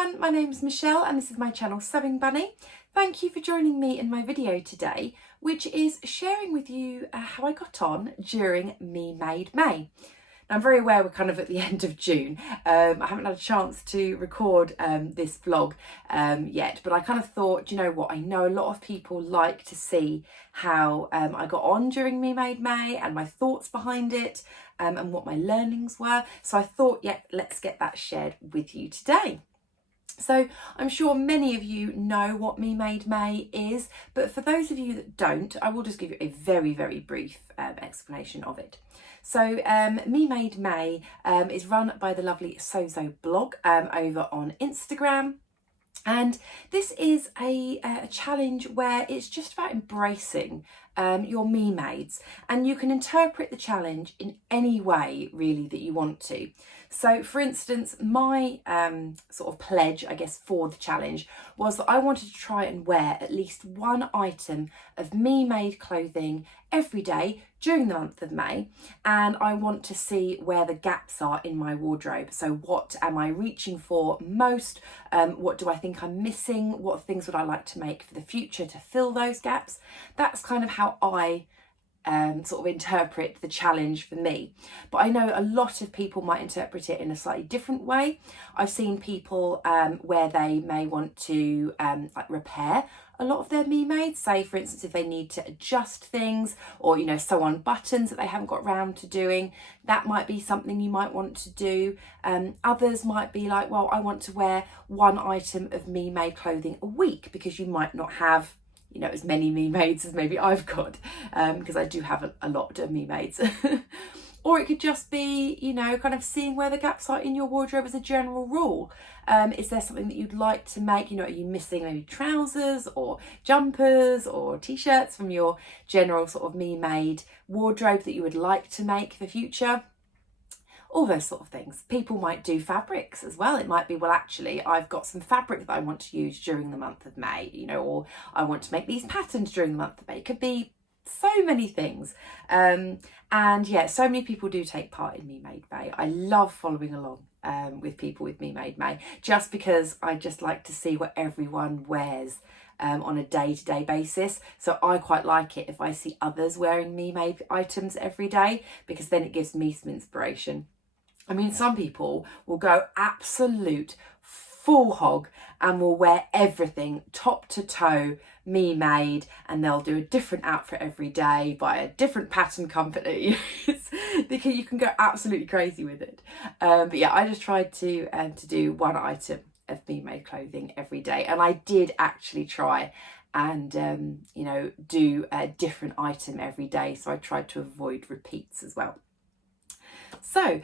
everyone, my name is Michelle and this is my channel Sewing Bunny. Thank you for joining me in my video today, which is sharing with you how I got on during Me Made May. Now, I'm very aware we're kind of at the end of June. I haven't had a chance to record this vlog yet, but I kind of thought, you know what, I know a lot of people like to see how I got on during Me Made May and my thoughts behind it and what my learnings were. So I thought, yeah, let's get that shared with you today. So I'm sure many of you know what Me Made May is, but for those of you that don't, I will just give you a very, very brief explanation of it. So Me Made May is run by the lovely Sozo blog over on Instagram. And this is a challenge where it's just about embracing your me mades, and you can interpret the challenge in any way really that you want to. So for instance, my sort of pledge, I guess, for the challenge was that I wanted to try and wear at least one item of me made clothing every day during the month of May, and I want to see where the gaps are in my wardrobe. So what am I reaching for most? What do I think I'm missing? What things would I like to make for the future to fill those gaps? That's kind of how I sort of interpret the challenge for me. But I know a lot of people might interpret it in a slightly different way. I've seen people where they may want to like repair a lot of their me mades, say for instance if they need to adjust things or, you know, sew on buttons that they haven't got round to doing, that might be something you might want to do. Others might be like, well, I want to wear one item of me made clothing a week, because you might not have, you know, as many me mades as maybe I've got, because I do have a lot of me mades. Or it could just be, you know, kind of seeing where the gaps are in your wardrobe as a general rule. Is there something that you'd like to make? You know, are you missing maybe trousers or jumpers or t-shirts from your general sort of me made wardrobe that you would like to make for future? All those sort of things. People might do fabrics as well. It might be, well, actually, I've got some fabric that I want to use during the month of May, you know, or I want to make these patterns during the month of May. It could be so many things. And yeah, so many people do take part in Me Made May. I love following along with people with Me Made May, just because I just like to see what everyone wears on a day-to-day basis. So I quite like it if I see others wearing me made items every day, because then it gives me some inspiration. I mean, some people will go absolute full hog and will wear everything top to toe me made, and they'll do a different outfit every day by a different pattern company. Because you can go absolutely crazy with it. But yeah, I just tried to do one item of me made clothing every day, and I did actually try and you know, do a different item every day, so I tried to avoid repeats as well. So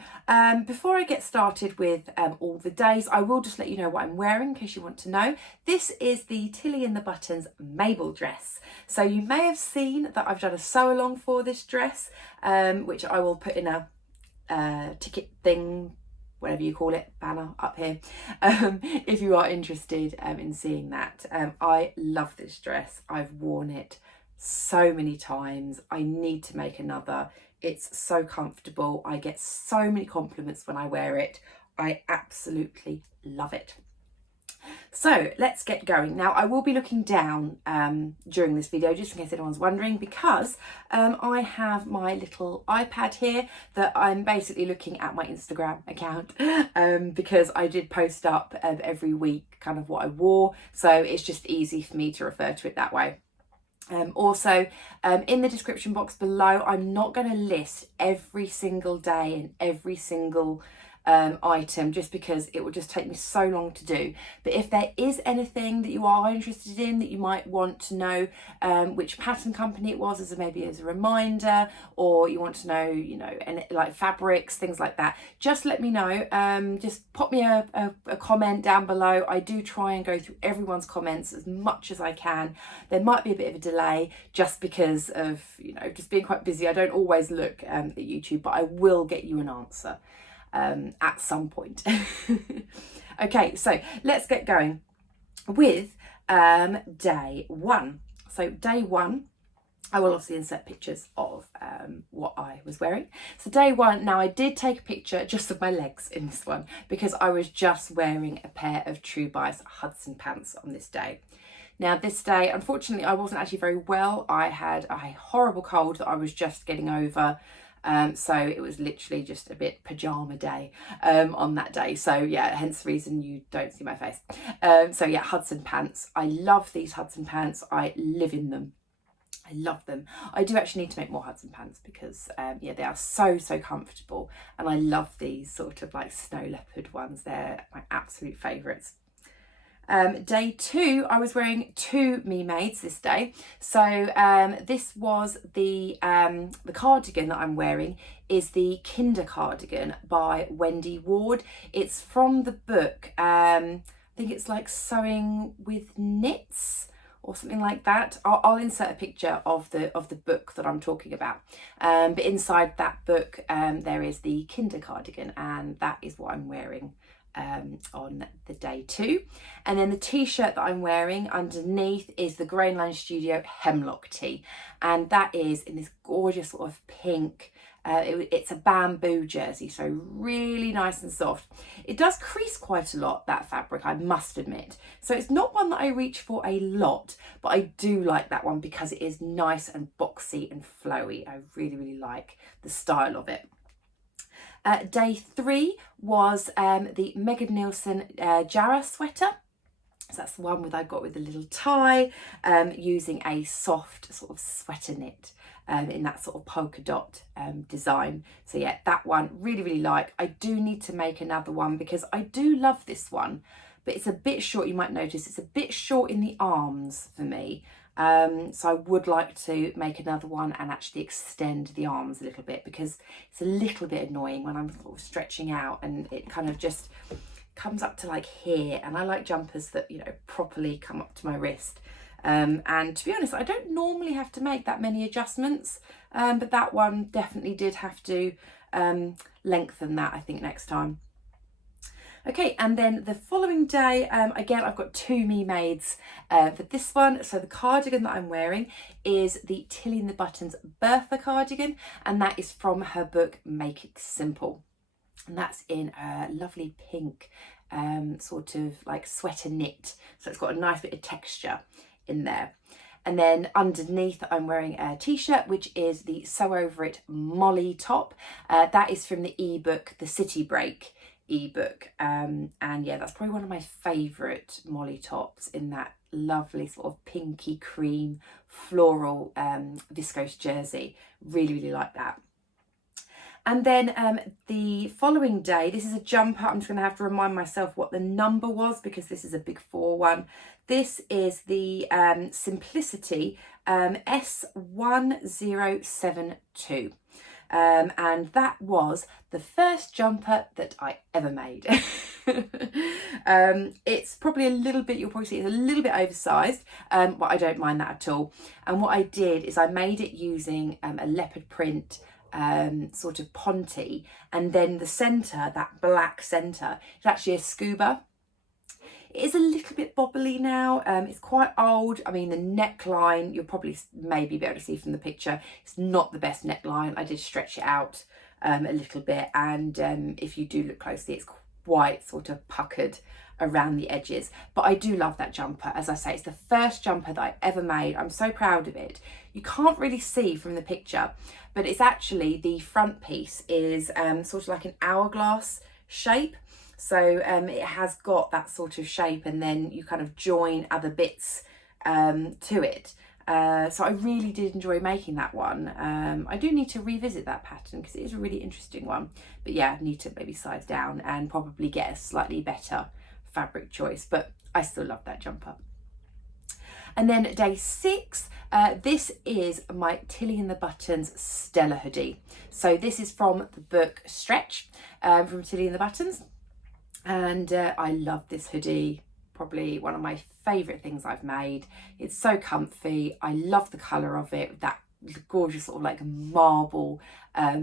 before I get started with all the days, I will just let you know what I'm wearing in case you want to know. This is the Tilly and the Buttons Mabel dress. So you may have seen that I've done a sew along for this dress, which I will put in a ticket thing, whatever you call it, banner up here, if you are interested in seeing that. I love this dress. I've worn it so many times. I need to make another. It's so comfortable. I get so many compliments when I wear it. I absolutely love it. So let's get going. Now I will be looking down during this video, just in case anyone's wondering, because I have my little iPad here that I'm basically looking at my Instagram account, because I did post up every week kind of what I wore, so it's just easy for me to refer to it that way. Also, in the description box below, I'm not going to list every single day and every single item, just because it will just take me so long to do. But if there is anything that you are interested in, that you might want to know which pattern company it was, maybe as a reminder, or you want to know, you know, and like fabrics, things like that, just let me know. Just pop me a comment down below. I do try and go through everyone's comments as much as I can. There might be a bit of a delay just because of, you know, just being quite busy. I don't always look at YouTube, but I will get you an answer at some point. Okay, so let's get going with day one. So day one I will obviously insert pictures of what I was wearing. So day one, now I did take a picture just of my legs in this one because I was just wearing a pair of True Bice Hudson pants on this day. Now this day, unfortunately, I wasn't actually very well. I had a horrible cold that I was just getting over. So it was literally just a bit pajama day on that day. So yeah, hence the reason you don't see my face. So yeah, Hudson pants. I love these Hudson pants. I live in them. I love them. I do actually need to make more Hudson pants because yeah, they are so comfortable, and I love these sort of like snow leopard ones. They're my absolute favourites. Day two, I was wearing two Me Mades this day. So this was the cardigan that I'm wearing is the Kinder cardigan by Wendy Ward. It's from the book, I think it's like Sewing with Knits or something like that. I'll insert a picture of the book that I'm talking about. But inside that book, there is the Kinder cardigan, and that is what I'm wearing on the day two. And then the t-shirt that I'm wearing underneath is the Grainline Studio Hemlock tee, and that is in this gorgeous sort of pink. It's a bamboo jersey, so really nice and soft. It does crease quite a lot, that fabric, I must admit. So it's not one that I reach for a lot, but I do like that one because it is nice and boxy and flowy. I really like the style of it. Day three was the Megan Nielsen Jarrah sweater. So that's the one I got with a little tie, using a soft sort of sweater knit in that sort of polka dot design. So yeah, that one really like. I do need to make another one because I do love this one, but it's a bit short. You might notice it's a bit short in the arms for me. So I would like to make another one and actually extend the arms a little bit, because it's a little bit annoying when I'm sort of stretching out and it kind of just comes up to like here, and I like jumpers that, you know, properly come up to my wrist. And to be honest, I don't normally have to make that many adjustments, but that one definitely did have to lengthen that, I think, next time. Okay, and then the following day, again, I've got two Me Mades for this one. So the cardigan that I'm wearing is the Tilly and the Buttons Bertha cardigan, and that is from her book Make It Simple. And that's in a lovely pink sort of like sweater knit. So it's got a nice bit of texture in there. And then underneath I'm wearing a t-shirt, which is the Sew Over It Molly top. That is from the ebook, the City Break ebook. And yeah, that's probably one of my favourite Molly tops, in that lovely sort of pinky cream floral viscose jersey. Really like that. And then the following day, this is a jumper. I'm just going to have to remind myself what the number was because this is a big 4 one. This is the Simplicity S1072. And that was the first jumper that I ever made. It's probably a little bit, you'll probably see it's a little bit oversized, but I don't mind that at all. And what I did is I made it using a leopard print sort of ponte, and then the centre, that black centre, is actually a scuba. It is a little bit bobbly now. It's quite old. I mean, the neckline, you'll probably maybe be able to see from the picture, it's not the best neckline. I did stretch it out a little bit, and if you do look closely, it's quite sort of puckered around the edges. But I do love that jumper. As I say, it's the first jumper that I ever made. I'm so proud of it. You can't really see from the picture, but it's actually, the front piece is sort of like an hourglass shape. So it has got that sort of shape, and then you kind of join other bits to it. So I really did enjoy making that one. I do need to revisit that pattern because it is a really interesting one. But yeah, I need to maybe size down and probably get a slightly better fabric choice. But I still love that jumper. And then day 6, this is my Tilly and the Buttons Stella hoodie. So this is from the book Stretch, from Tilly and the Buttons. And I love this hoodie, probably one of my favourite things I've made. It's so comfy. I love the colour of it, that gorgeous sort of like marble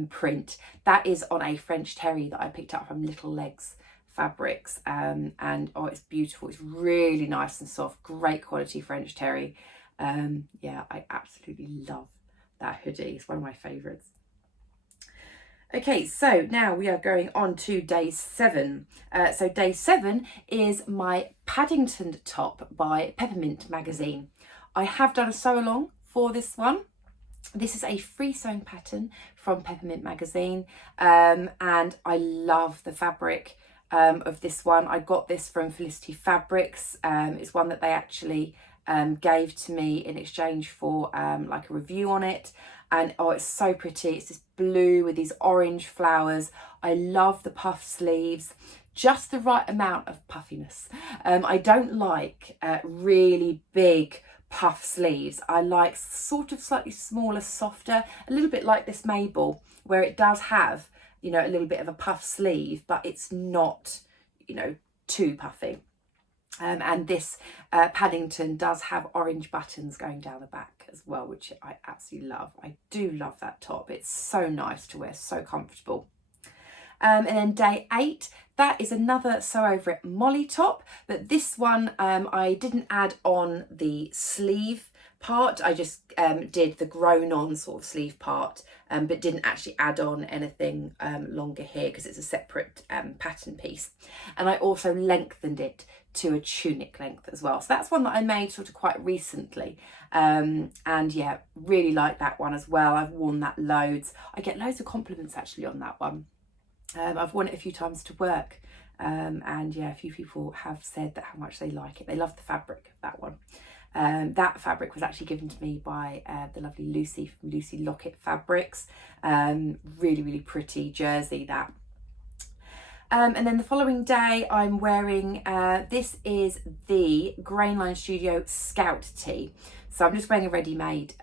print. That is on a French terry that I picked up from Little Legs Fabrics, and oh, it's beautiful. It's really nice and soft, great quality French terry. Yeah, I absolutely love that hoodie. It's one of my favourites. Okay, so now we are going on to day 7. So day 7 is my Paddington top by Peppermint magazine. I have done a sew along for this one. This is a free sewing pattern from Peppermint magazine, and I love the fabric of this one. I got this from Felicity Fabrics. It's one that they actually gave to me in exchange for like a review on it. And oh, it's so pretty. It's this blue with these orange flowers. I love the puff sleeves, just the right amount of puffiness. I don't like really big puff sleeves. I like sort of slightly smaller, softer, a little bit like this Mabel, where it does have, you know, a little bit of a puff sleeve, but it's not, you know, too puffy. And this Paddington does have orange buttons going down the back as well, which I absolutely love. I do love that top. It's so nice to wear, so comfortable. And then day 8, that is another Sew Over It Molly top, but this one I didn't add on the sleeve part. I just did the grown on sort of sleeve part, but didn't actually add on anything longer here because it's a separate pattern piece. And I also lengthened it to a tunic length as well. So that's one that I made sort of quite recently. And yeah, really like that one as well. I've worn that loads. I get loads of compliments actually on that one. I've worn it a few times to work, and yeah, a few people have said that how much they like it. They love the fabric of that one. That fabric was actually given to me by the lovely Lucy from Lucy Lockett Fabrics. Really, really pretty jersey, that. And then the following day I'm wearing, this is the Grainline Studio Scout tee. So I'm just wearing a ready-made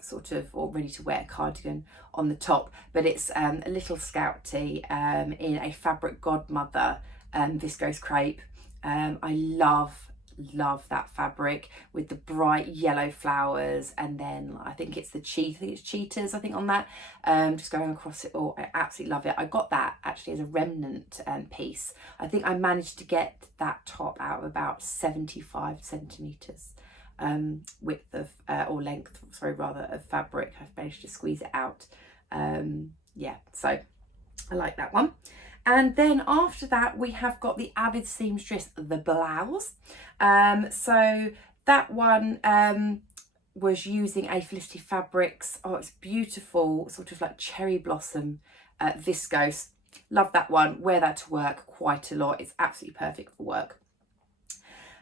sort of, or ready-to-wear cardigan on the top, but it's a little Scout tee in a Fabric Godmother viscose crepe. I love that fabric with the bright yellow flowers, and then I think it's the cheetahs I think on that, just going across it all. I absolutely love it. I got that actually as a remnant piece. I think I managed to get that top out of about 75 centimeters width of or length, sorry, rather, of fabric. I've managed to squeeze it out. Yeah, so I like that one. And then after that, we have got the Avid Seamstress, the blouse. So that one was using a Felicity Fabrics. Oh, it's beautiful, sort of like cherry blossom viscose. Love that one. Wear that to work quite a lot. It's absolutely perfect for work.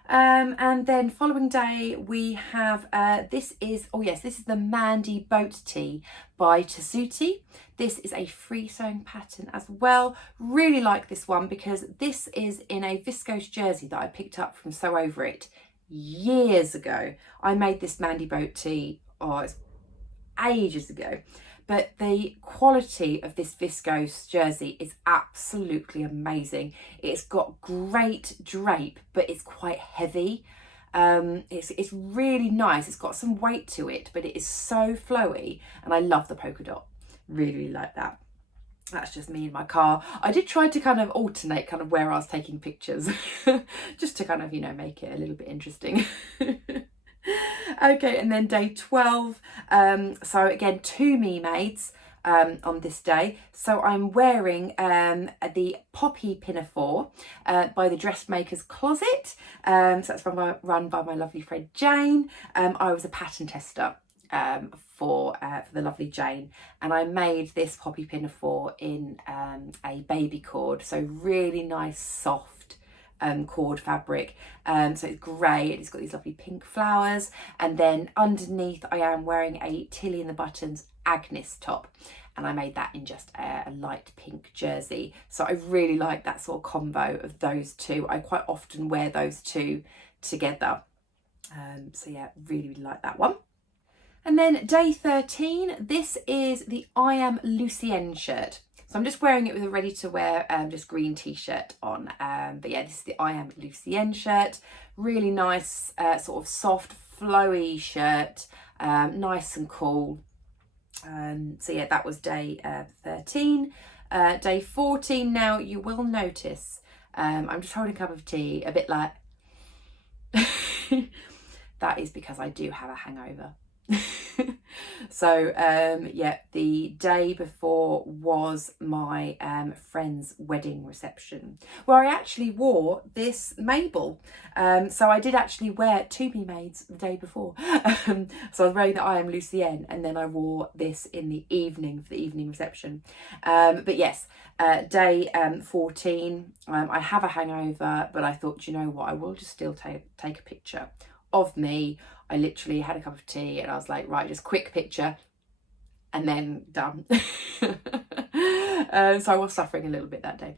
And then following day we have this is the Mandy boat tee by Tessuti. This is a free sewing pattern as well. Really like this one because this is in a viscose jersey that I picked up from Sew Over It years ago. I made this Mandy boat tee, oh, it's ages ago. But the quality of this viscose jersey is absolutely amazing. It's got great drape, but it's quite heavy. It's really nice. It's got some weight to it, but it is so flowy, and I love the polka dot. Really, really like that. That's just me in my car. I did try to kind of alternate kind of where I was taking pictures, just to kind of, you know, make it a little bit interesting. Okay, and then day 12, so again 2 me mades on this day. So I'm wearing the Poppy Pinafore by the Dressmaker's Closet. So that's run by my lovely friend Jane. I was a pattern tester for the lovely Jane, and I made this Poppy Pinafore in a baby cord, so really nice soft cord fabric. So it's grey, it's got these lovely pink flowers, and then underneath I am wearing a Tilly in the Buttons Agnes top, and I made that in just a light pink jersey. So I really like that sort of combo of those two. I quite often wear those two together. So yeah, really, really like that one. And then day 13, this is the I Am Lucienne shirt. So I'm just wearing it with a ready to wear just green t-shirt on. But yeah, this is the I Am Lucienne shirt. Really nice, sort of soft, flowy shirt, nice and cool. So yeah, that was day 13. Day 14 now, you will notice, I'm just holding a cup of tea, a bit like, that is because I do have a hangover. So yeah, the day before was my friend's wedding reception, where I actually wore this Mabel. So I did actually wear to be maids the day before. So I was wearing the I Am Lucienne, and then I wore this in the evening for the evening reception. But yes, day 14, I have a hangover, but I thought, you know what, I will just still take a picture of me. I literally had a cup of tea and I was like, right, just quick picture and then done. So I was suffering a little bit that day.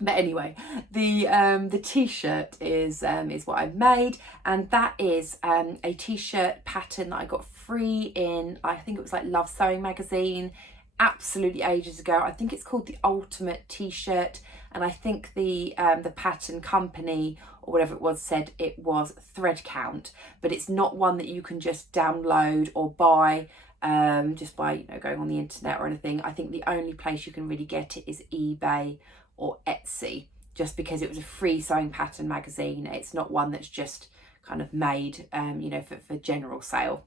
But anyway, the t-shirt is what I've made, and that is a t-shirt pattern that I got free in, I think it was like Love Sewing magazine, absolutely ages ago. I think it's called the Ultimate T-shirt, and I think the pattern company or whatever it was said it was thread count, but it's not one that you can just download or buy just by going on the internet or anything. I think the only place you can really get it is eBay or Etsy, just because it was a free sewing pattern magazine. It's not one that's just kind of made for general sale.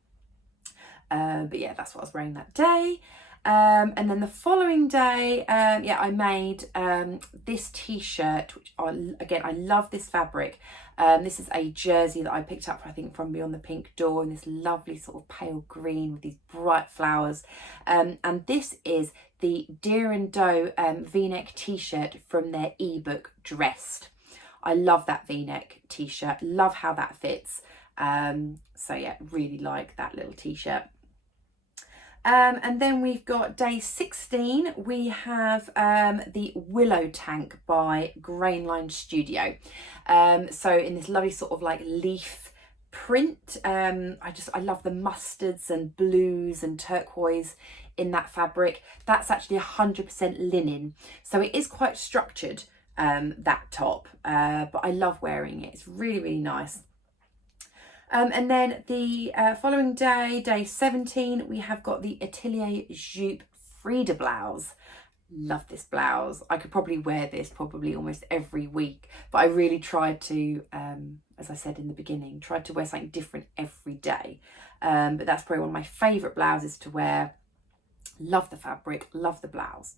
But yeah, that's what I was wearing that day. And then the following day, I made this t-shirt, which I love this fabric. This is a jersey that I picked up, I think, from Beyond the Pink Door, in this lovely sort of pale green with these bright flowers. And this is the Deer and Doe v-neck t-shirt from their ebook Dressed. I love that v-neck t-shirt, love how that fits. So yeah, really like that little t-shirt. And then we've got day 16, we have the Willow Tank by Grainline Studio. So in this lovely sort of like leaf print, I love the mustards and blues and turquoise in that fabric. That's actually 100% linen, so it is quite structured, that top, but I love wearing it. It's really, really nice. And then the following day, day 17, we have got the Atelier Jupe Frida blouse. Love this blouse. I could probably wear this probably almost every week, but I really tried to, as I said in the beginning, tried to wear something different every day. But that's probably one of my favourite blouses to wear. Love the fabric, love the blouse.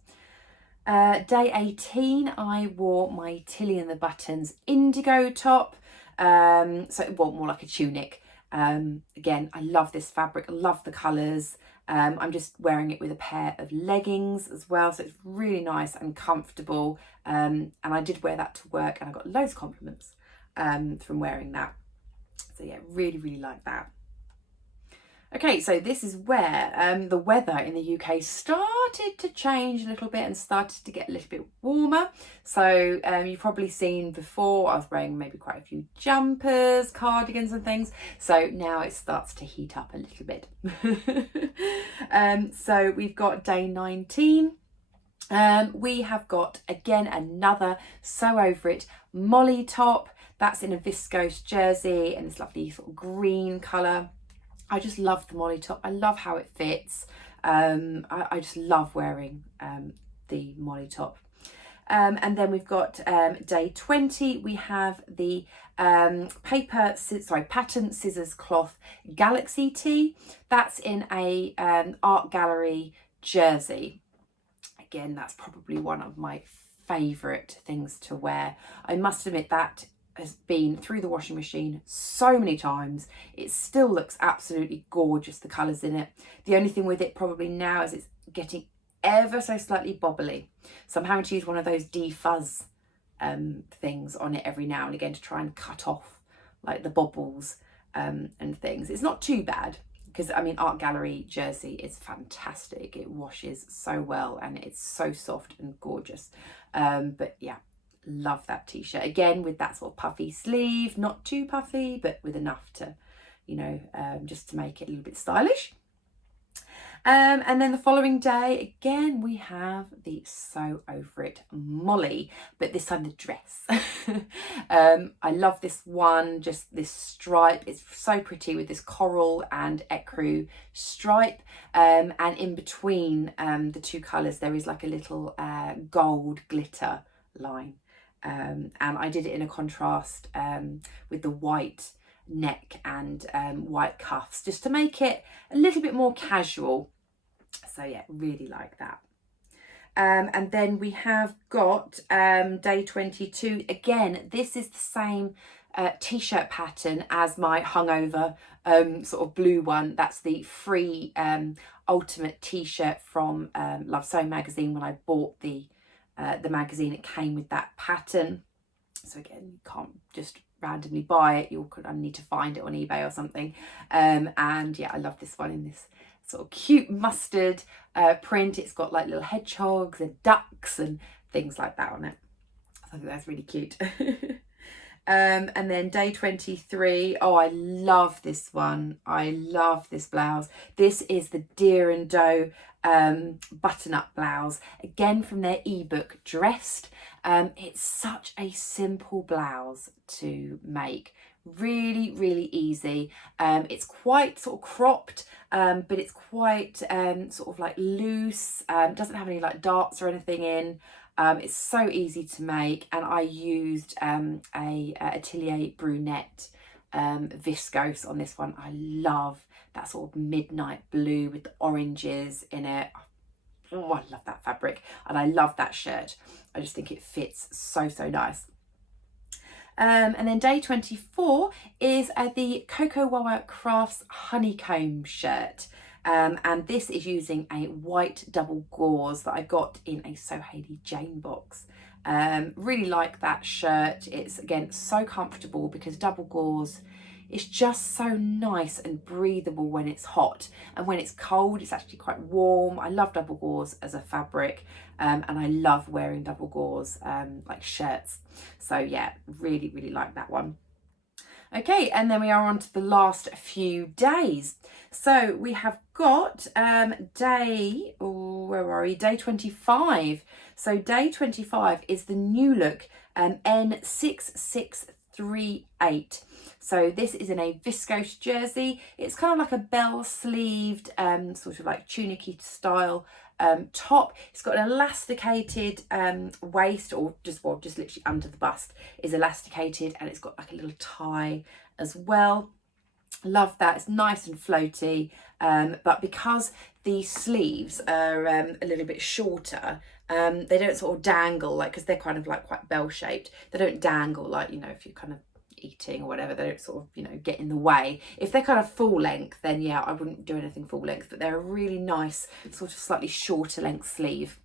Day 18, I wore my Tilly and the Buttons indigo top. So it was more like a tunic. Again, I love this fabric, I love the colours. I'm just wearing it with a pair of leggings as well, so it's really nice and comfortable. And I did wear that to work and I got loads of compliments from wearing that. So yeah, really, really like that. Okay, so this is where the weather in the UK started to change a little bit and started to get a little bit warmer. So you've probably seen before, I was wearing maybe quite a few jumpers, cardigans and things. So now it starts to heat up a little bit. So we've got day 19. We have got, again, another Sew Over It Molly top. That's in a viscose jersey in this lovely sort of green colour. I just love the Molly top. I love how it fits. I just love wearing the Molly top. And then we've got day 20. We have the pattern scissors cloth Galaxy tee. That's in a art gallery jersey. Again, that's probably one of my favourite things to wear. I must admit that has been through the washing machine so many times. It still looks absolutely gorgeous, the colours in it. The only thing with it probably now is it's getting ever so slightly bobbly. So I'm having to use one of those defuzz things on it every now and again to try and cut off like the bobbles and things. It's not too bad because, I mean, art gallery jersey is fantastic. It washes so well and it's so soft and gorgeous. But yeah, love that t-shirt, again with that sort of puffy sleeve, not too puffy but with enough to, just to make it a little bit stylish. And then the following day, again, we have the Sew Over It Molly, but this time the dress. I love this one, just this stripe. It's so pretty with this coral and ecru stripe. And in between the two colours, there is like a little gold glitter line. And I did it in a contrast with the white neck and white cuffs, just to make it a little bit more casual. So yeah, really like that. And then we have got day 22. Again, this is the same t-shirt pattern as my hungover sort of blue one. That's the free ultimate t-shirt from Love Sewing magazine. When I bought the magazine, it came with that pattern. So again, you can't just randomly buy it. I need to find it on eBay or something. And yeah, I love this one in this sort of cute mustard print. It's got like little hedgehogs and ducks and things like that on it. So I think that's really cute. And then day 23. Oh, I love this one. I love this blouse. This is the Deer and Doe button-up blouse, again from their ebook Dressed. It's such a simple blouse to make, really, really easy. It's quite sort of cropped, but it's quite sort of like loose. Doesn't have any like darts or anything in. It's so easy to make, and I used a Atelier Brunette viscose on this one. I love that sort of midnight blue with the oranges in it. Oh, I love that fabric, and I love that shirt. I just think it fits so, so nice. And then day 24 is the Coco Wawa Crafts Honeycomb shirt. And this is using a white double gauze that I got in a So Hayley Jane box. Really like that shirt. It's, again, so comfortable because double gauze is just so nice and breathable when it's hot, and when it's cold it's actually quite warm. I love double gauze as a fabric, and I love wearing double gauze like shirts. So yeah, really, really like that one. Okay, and then we are on to the last few days. So we have got day 25. So day 25 is the new look N6638. So this is in a viscose jersey. It's kind of like a bell sleeved sort of like tunicky style top. It's got an elasticated waist, or just literally under the bust is elasticated, and it's got like a little tie as well. Love that. It's nice and floaty, but because the sleeves are a little bit shorter, they don't sort of dangle, like, because they're kind of like quite bell shaped, they don't dangle like, you know, if you're kind of eating or whatever, they don't sort of, you know, get in the way. If they're kind of full length, then yeah, I wouldn't do anything full length, but they're a really nice sort of slightly shorter length sleeve.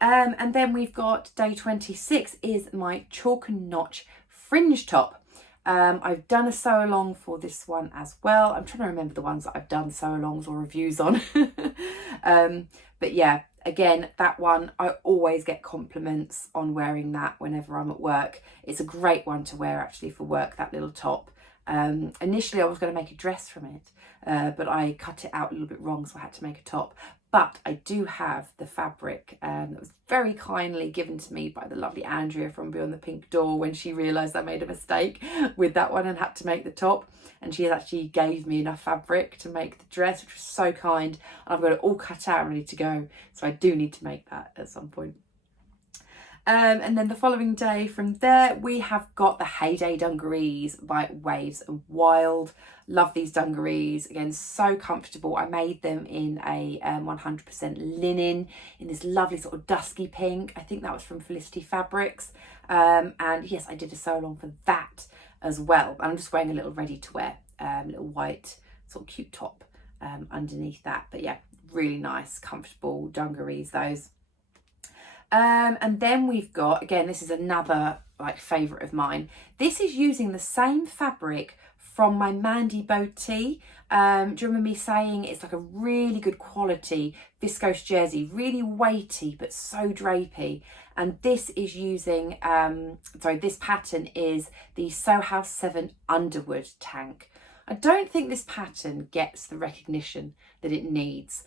And then we've got day 26 is my chalk and notch fringe top. I've done a sew along for this one as well. I'm trying to remember the ones that I've done sew alongs or reviews on. But yeah, again, that one, I always get compliments on wearing that whenever I'm at work. It's a great one to wear actually for work, that little top. Initially I was going to make a dress from it, but I cut it out a little bit wrong, so I had to make a top. But I do have the fabric that was very kindly given to me by the lovely Andrea from Beyond the Pink Door when she realised I made a mistake with that one and had to make the top. And she actually gave me enough fabric to make the dress, which was so kind. And I've got it all cut out and ready to go. So I do need to make that at some point. And then the following day from there, we have got the Heyday dungarees by Waves and Wild. Love these dungarees. Again, so comfortable. I made them in a 100% linen in this lovely sort of dusky pink. I think that was from Felicity Fabrics. And yes, I did a sew along for that as well. I'm just wearing a little ready to wear, little white sort of cute top underneath that. But yeah, really nice, comfortable dungarees, those. And then we've got, again, this is another like favourite of mine. This is using the same fabric from my Mandy Bow tee. Do you remember me saying it's like a really good quality viscose jersey, really weighty but so drapey? And this is using, this pattern is the Sew House 7 Underwood tank. I don't think this pattern gets the recognition that it needs.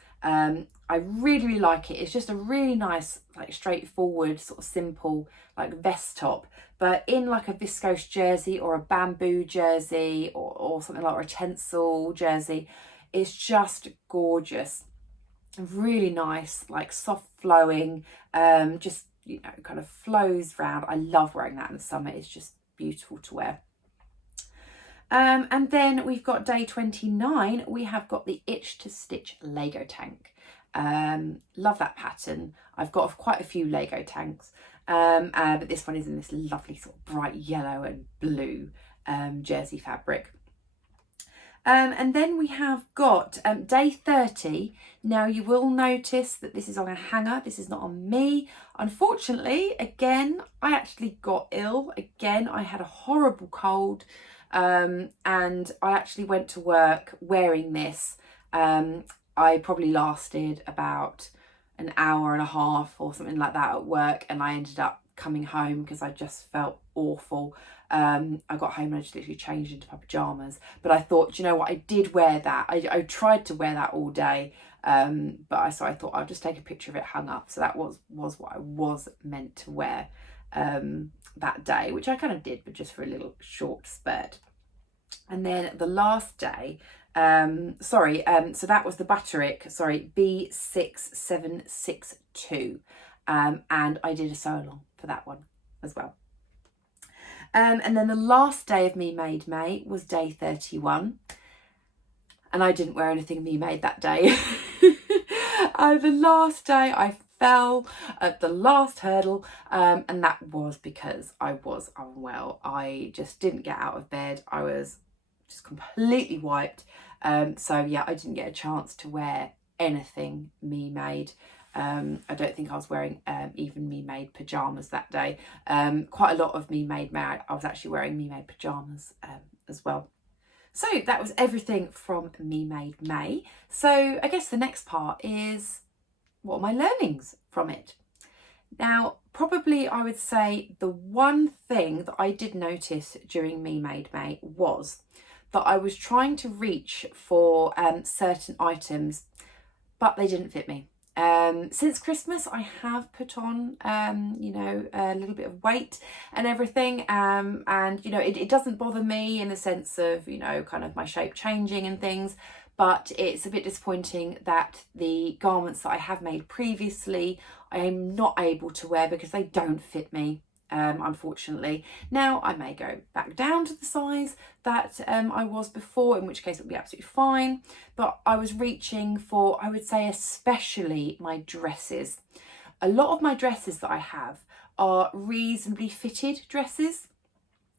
I really, really like it. It's just a really nice, like straightforward, sort of simple, like vest top, but in like a viscose jersey or a bamboo jersey or something like, or a tencel jersey. It's just gorgeous. Really nice, like soft flowing, just, you know, kind of flows round. I love wearing that in the summer. It's just beautiful to wear. And then we've got day 29, we have got the Itch to Stitch Lego tank. Love that pattern. I've got quite a few Lego tanks, but this one is in this lovely sort of bright yellow and blue jersey fabric. And then we have got day 30. Now you will notice that this is on a hanger. This is not on me. Unfortunately, again, I actually got ill. Again, I had a horrible cold, and I actually went to work wearing this. I probably lasted about an hour and a half or something like that at work, and I ended up coming home because I just felt awful. I got home and I just literally changed into my pajamas, but I thought, do you know what, I did wear that. I tried to wear that all day, but I thought I'll just take a picture of it hung up. So that was what I was meant to wear that day, which I kind of did, but just for a little short spurt. And then the last day, so that was the Butterick, B6762, and I did a sew along for that one as well. And then the last day of Me Made May was day 31, and I didn't wear anything Me Made that day. The last day I fell at the last hurdle, and that was because I was unwell. I just didn't get out of bed. I was just completely wiped. So yeah, I didn't get a chance to wear anything Me Made. I don't think I was wearing even Me Made pyjamas that day. Quite a lot of Me Made May, I was actually wearing Me Made pyjamas as well. So that was everything from Me Made May. So I guess the next part is, what are my learnings from it? Now, probably I would say the one thing that I did notice during Me Made May was that I was trying to reach for certain items, but they didn't fit me. Since Christmas, I have put on, you know, a little bit of weight and everything. And, you know, it doesn't bother me in the sense of, you know, kind of my shape changing and things. But it's a bit disappointing that the garments that I have made previously, I am not able to wear because they don't fit me. Unfortunately. Now I may go back down to the size that I was before, in which case it would be absolutely fine, but I was reaching for, I would say, especially my dresses. A lot of my dresses that I have are reasonably fitted dresses,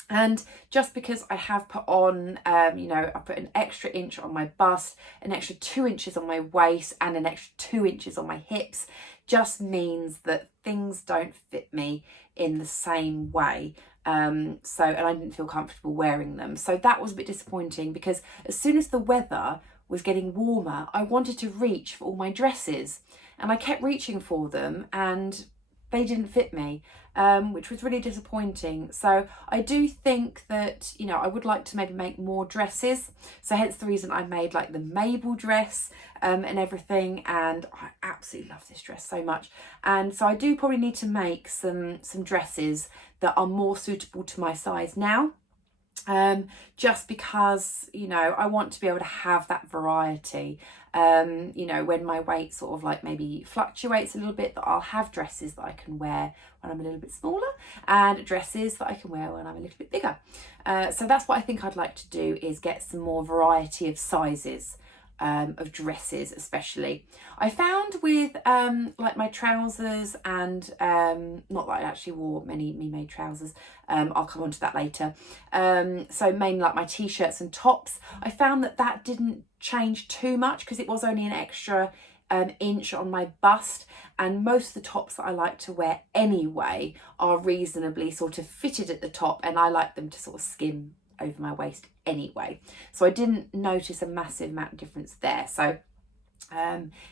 and just because I have put on, you know, I put an extra inch on my bust, an extra 2 inches on my waist and an extra 2 inches on my hips, just means that things don't fit me in the same way. And I didn't feel comfortable wearing them. So that was a bit disappointing, because as soon as the weather was getting warmer, I wanted to reach for all my dresses, and I kept reaching for them and they didn't fit me, which was really disappointing. So I do think that, you know, I would like to maybe make more dresses. So hence the reason I made like the Mabel dress and everything. And I absolutely love this dress so much. And so I do probably need to make some dresses that are more suitable to my size now. Just because, you know, I want to be able to have that variety. You know, when my weight sort of like maybe fluctuates a little bit, that I'll have dresses that I can wear when I'm a little bit smaller and dresses that I can wear when I'm a little bit bigger. So that's what I think I'd like to do, is get some more variety of sizes of dresses especially. I found with like my trousers, and not that I actually wore many Me Made trousers, I'll come on to that later, so mainly like my t-shirts and tops, I found that didn't change too much because it was only an extra inch on my bust, and most of the tops that I like to wear anyway are reasonably sort of fitted at the top, and I like them to sort of skim over my waist anyway, so I didn't notice a massive amount of difference there. So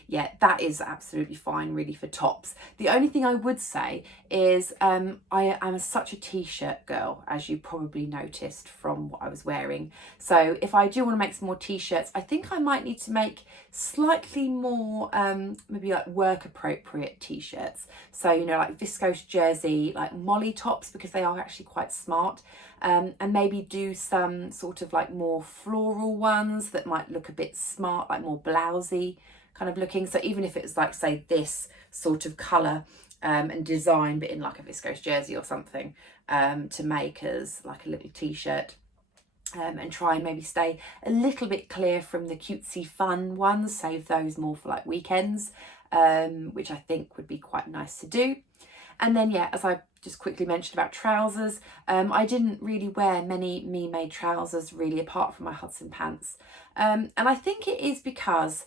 yeah, that is absolutely fine really for tops. The only thing I would say is I am such a t-shirt girl, as you probably noticed from what I was wearing. So if I do want to make some more t-shirts, I think I might need to make slightly more maybe like work appropriate t-shirts. So, you know, like viscose jersey, like molly tops, because they are actually quite smart. And maybe do some sort of like more floral ones that might look a bit smart, like more blousey kind of looking. So even if it's like, say, this sort of colour and design, but in like a viscose jersey or something, to make as like a little t-shirt. and try and maybe stay a little bit clear from the cutesy fun ones, save those more for like weekends, which I think would be quite nice to do. And then, yeah, as I just quickly mentioned about trousers, I didn't really wear many Me Made trousers really, apart from my Hudson pants. And I think it is because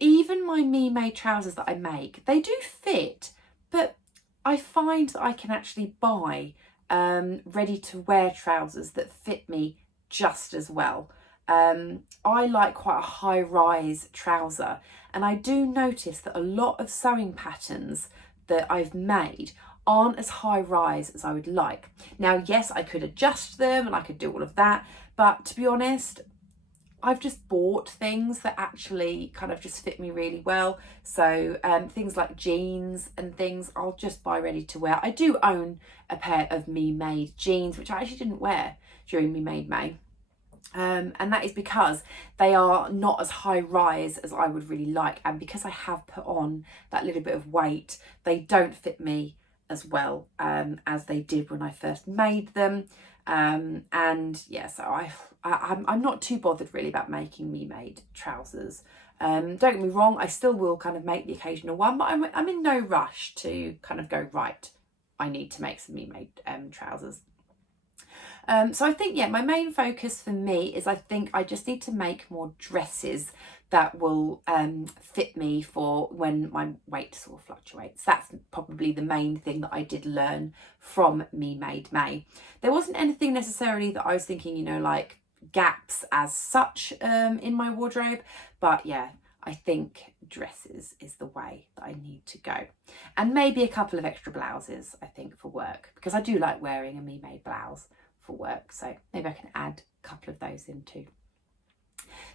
even my Me Made trousers that I make, they do fit, but I find that I can actually buy ready to wear trousers that fit me just as well. I like quite a high rise trouser, and I do notice that a lot of sewing patterns that I've made aren't as high rise as I would like. Now, yes, I could adjust them and I could do all of that, but to be honest, I've just bought things that actually kind of just fit me really well. So things like jeans and things, I'll just buy ready to wear. I do own a pair of Me Made jeans, which I actually didn't wear during Me Made May. And that is because they are not as high rise as I would really like. And because I have put on that little bit of weight, they don't fit me as well as they did when I first made them. And yeah, so I'm not too bothered really about making Me Made trousers. Don't get me wrong, I still will kind of make the occasional one, but I'm in no rush to kind of go, right, I need to make some Me Made trousers. So I think, yeah, my main focus for me is I think I just need to make more dresses that will fit me for when my weight sort of fluctuates. That's probably the main thing that I did learn from Me Made May. There wasn't anything necessarily that I was thinking, you know, like gaps as such in my wardrobe, but yeah, I think dresses is the way that I need to go. And maybe a couple of extra blouses, I think, for work, because I do like wearing a Me Made blouse for work, so maybe I can add a couple of those in too.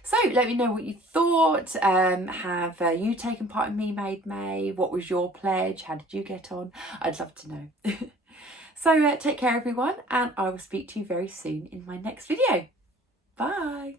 So let me know what you thought. Have you taken part in Me Made May? What was your pledge? How did you get on? I'd love to know. So take care everyone, and I will speak to you very soon in my next video. Bye.